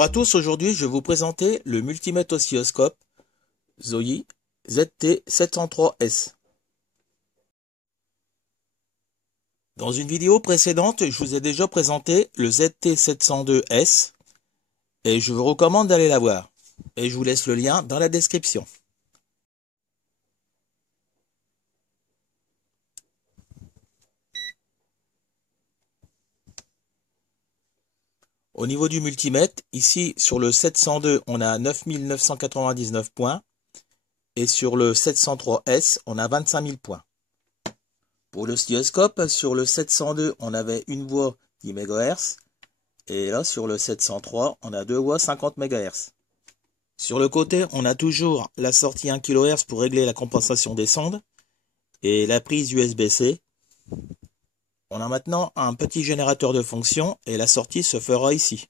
Bonjour à tous, aujourd'hui je vais vous présenter le multimètre oscilloscope Zoyi ZT703S. Dans une vidéo précédente, je vous ai déjà présenté le ZT702S et je vous recommande d'aller la voir. Et je vous laisse le lien dans la description. Au niveau du multimètre, ici sur le 702, on a 9999 points et sur le 703S, on a 25 000 points. Pour l'oscilloscope, sur le 702, on avait une voix 10 MHz et là sur le 703, on a deux voix 50 MHz. Sur le côté, on a toujours la sortie 1 kHz pour régler la compensation des sondes et la prise USB-C. On a maintenant un petit générateur de fonction et la sortie se fera ici.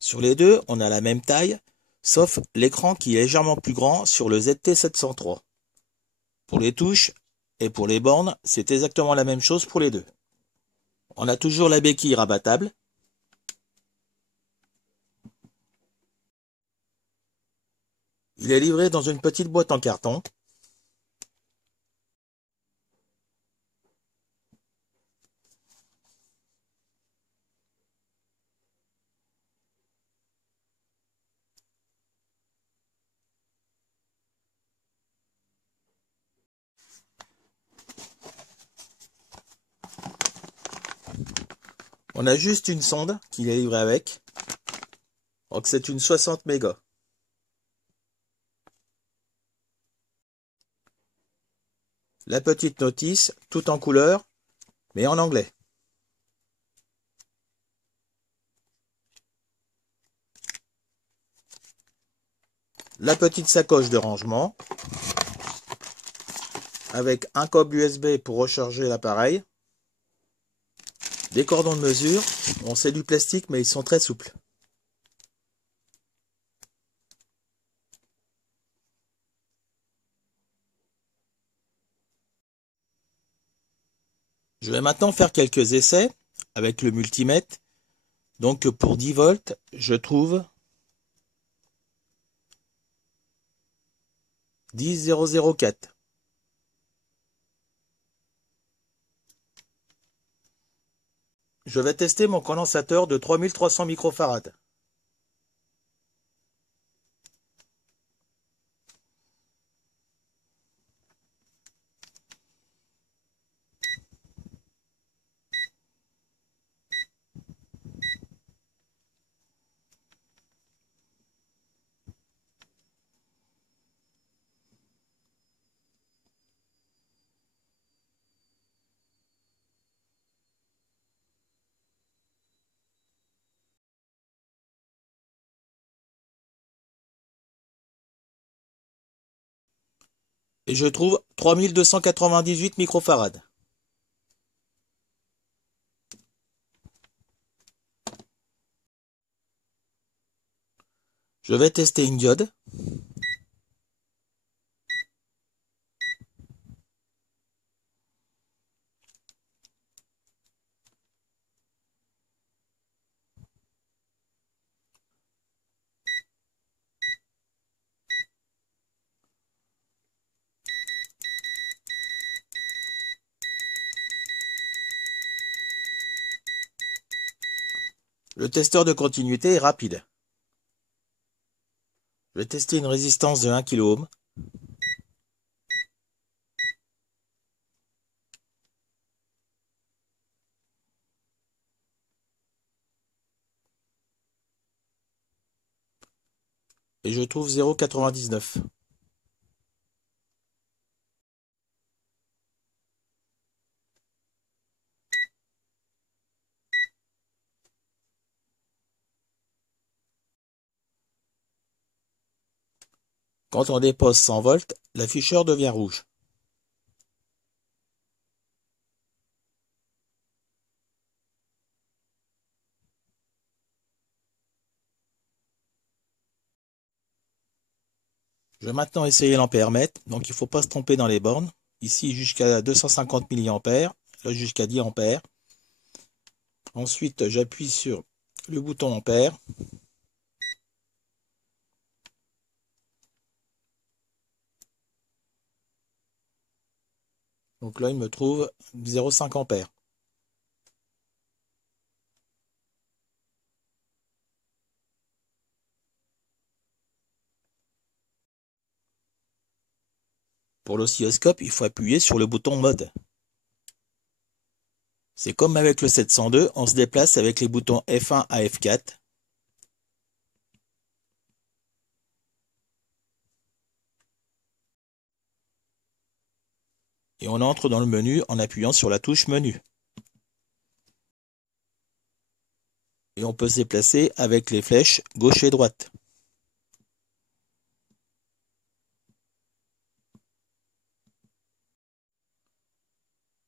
Sur les deux, on a la même taille, sauf l'écran qui est légèrement plus grand sur le ZT703. Pour les touches et pour les bornes, c'est exactement la même chose pour les deux. On a toujours la béquille rabattable. Il est livré dans une petite boîte en carton. On a juste une sonde qui est livrée avec. Donc c'est une 60 mégas. La petite notice, tout en couleur, mais en anglais. La petite sacoche de rangement, avec un câble USB pour recharger l'appareil. Des cordons de mesure, bon c'est du plastique mais ils sont très souples. Je vais maintenant faire quelques essais avec le multimètre. Donc pour 10 volts, je trouve 10,004. Je vais tester mon condensateur de 3300 microfarads. Et je trouve 3298 microfarads. Je vais tester une diode. Le testeur de continuité est rapide. Je vais tester une résistance de 1 kΩ. Et je trouve 0,99. Quand on dépose 100 volts, l'afficheur devient rouge. Je vais maintenant essayer l'ampèremètre, donc il ne faut pas se tromper dans les bornes. Ici jusqu'à 250 mA, là jusqu'à 10 A. Ensuite j'appuie sur le bouton ampère. Donc là, il me trouve 0,5 ampères. Pour l'oscilloscope, il faut appuyer sur le bouton mode. C'est comme avec le 702, on se déplace avec les boutons F1 à F4. Et on entre dans le menu en appuyant sur la touche menu. Et on peut se déplacer avec les flèches gauche et droite.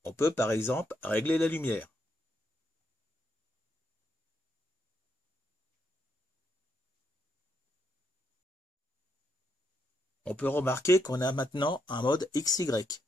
On peut par exemple régler la lumière. On peut remarquer qu'on a maintenant un mode XY.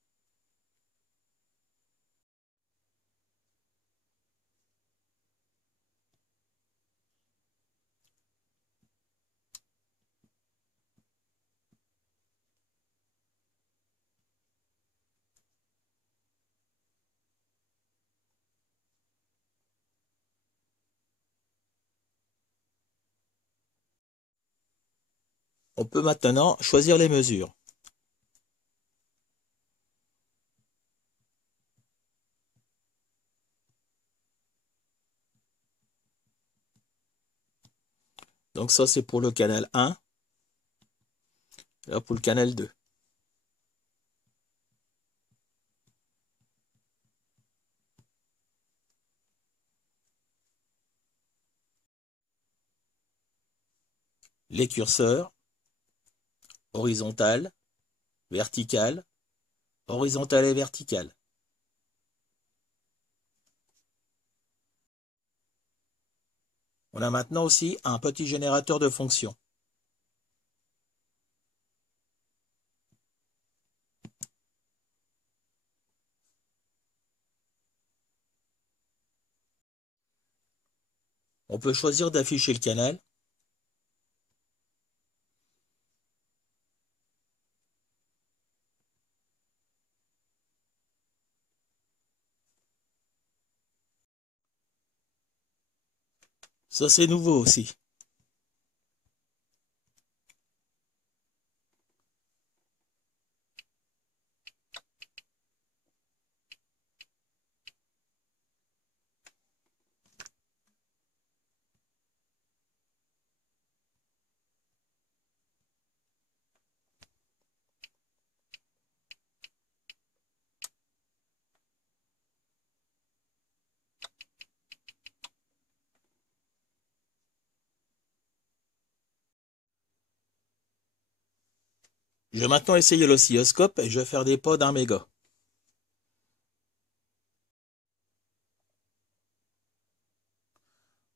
On peut maintenant choisir les mesures. Donc ça c'est pour le canal 1. Là pour le canal 2. Les curseurs, horizontal, vertical, horizontal et vertical. On a maintenant aussi un petit générateur de fonctions. On peut choisir d'afficher le canal. Ça c'est nouveau aussi. Je vais maintenant essayer l'oscilloscope et je vais faire des pas d'1 méga.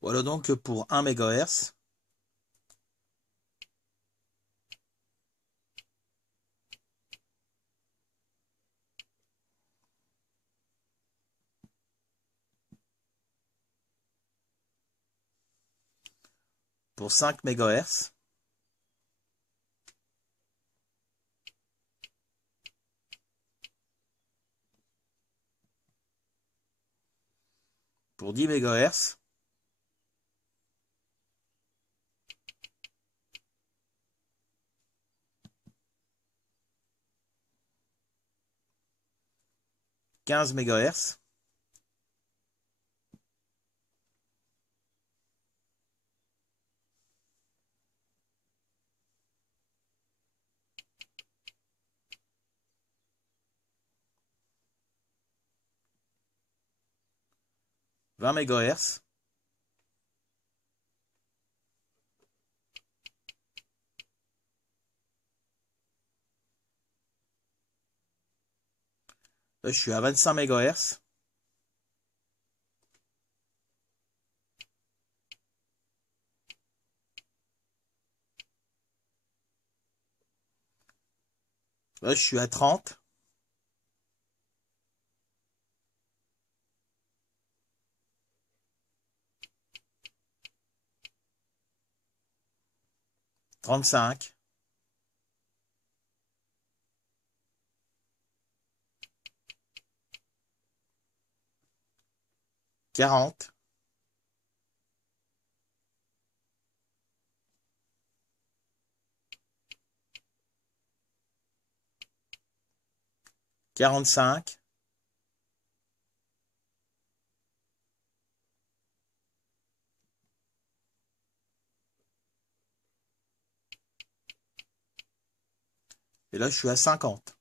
Voilà donc pour 1 MHz. Pour 5 MHz. Pour 10 MHz. « 15 MHz. « 20 MHz. Là, je suis à 25 MHz. Là, je suis à 30. 35, 40, 45, 'et là je suis à 50.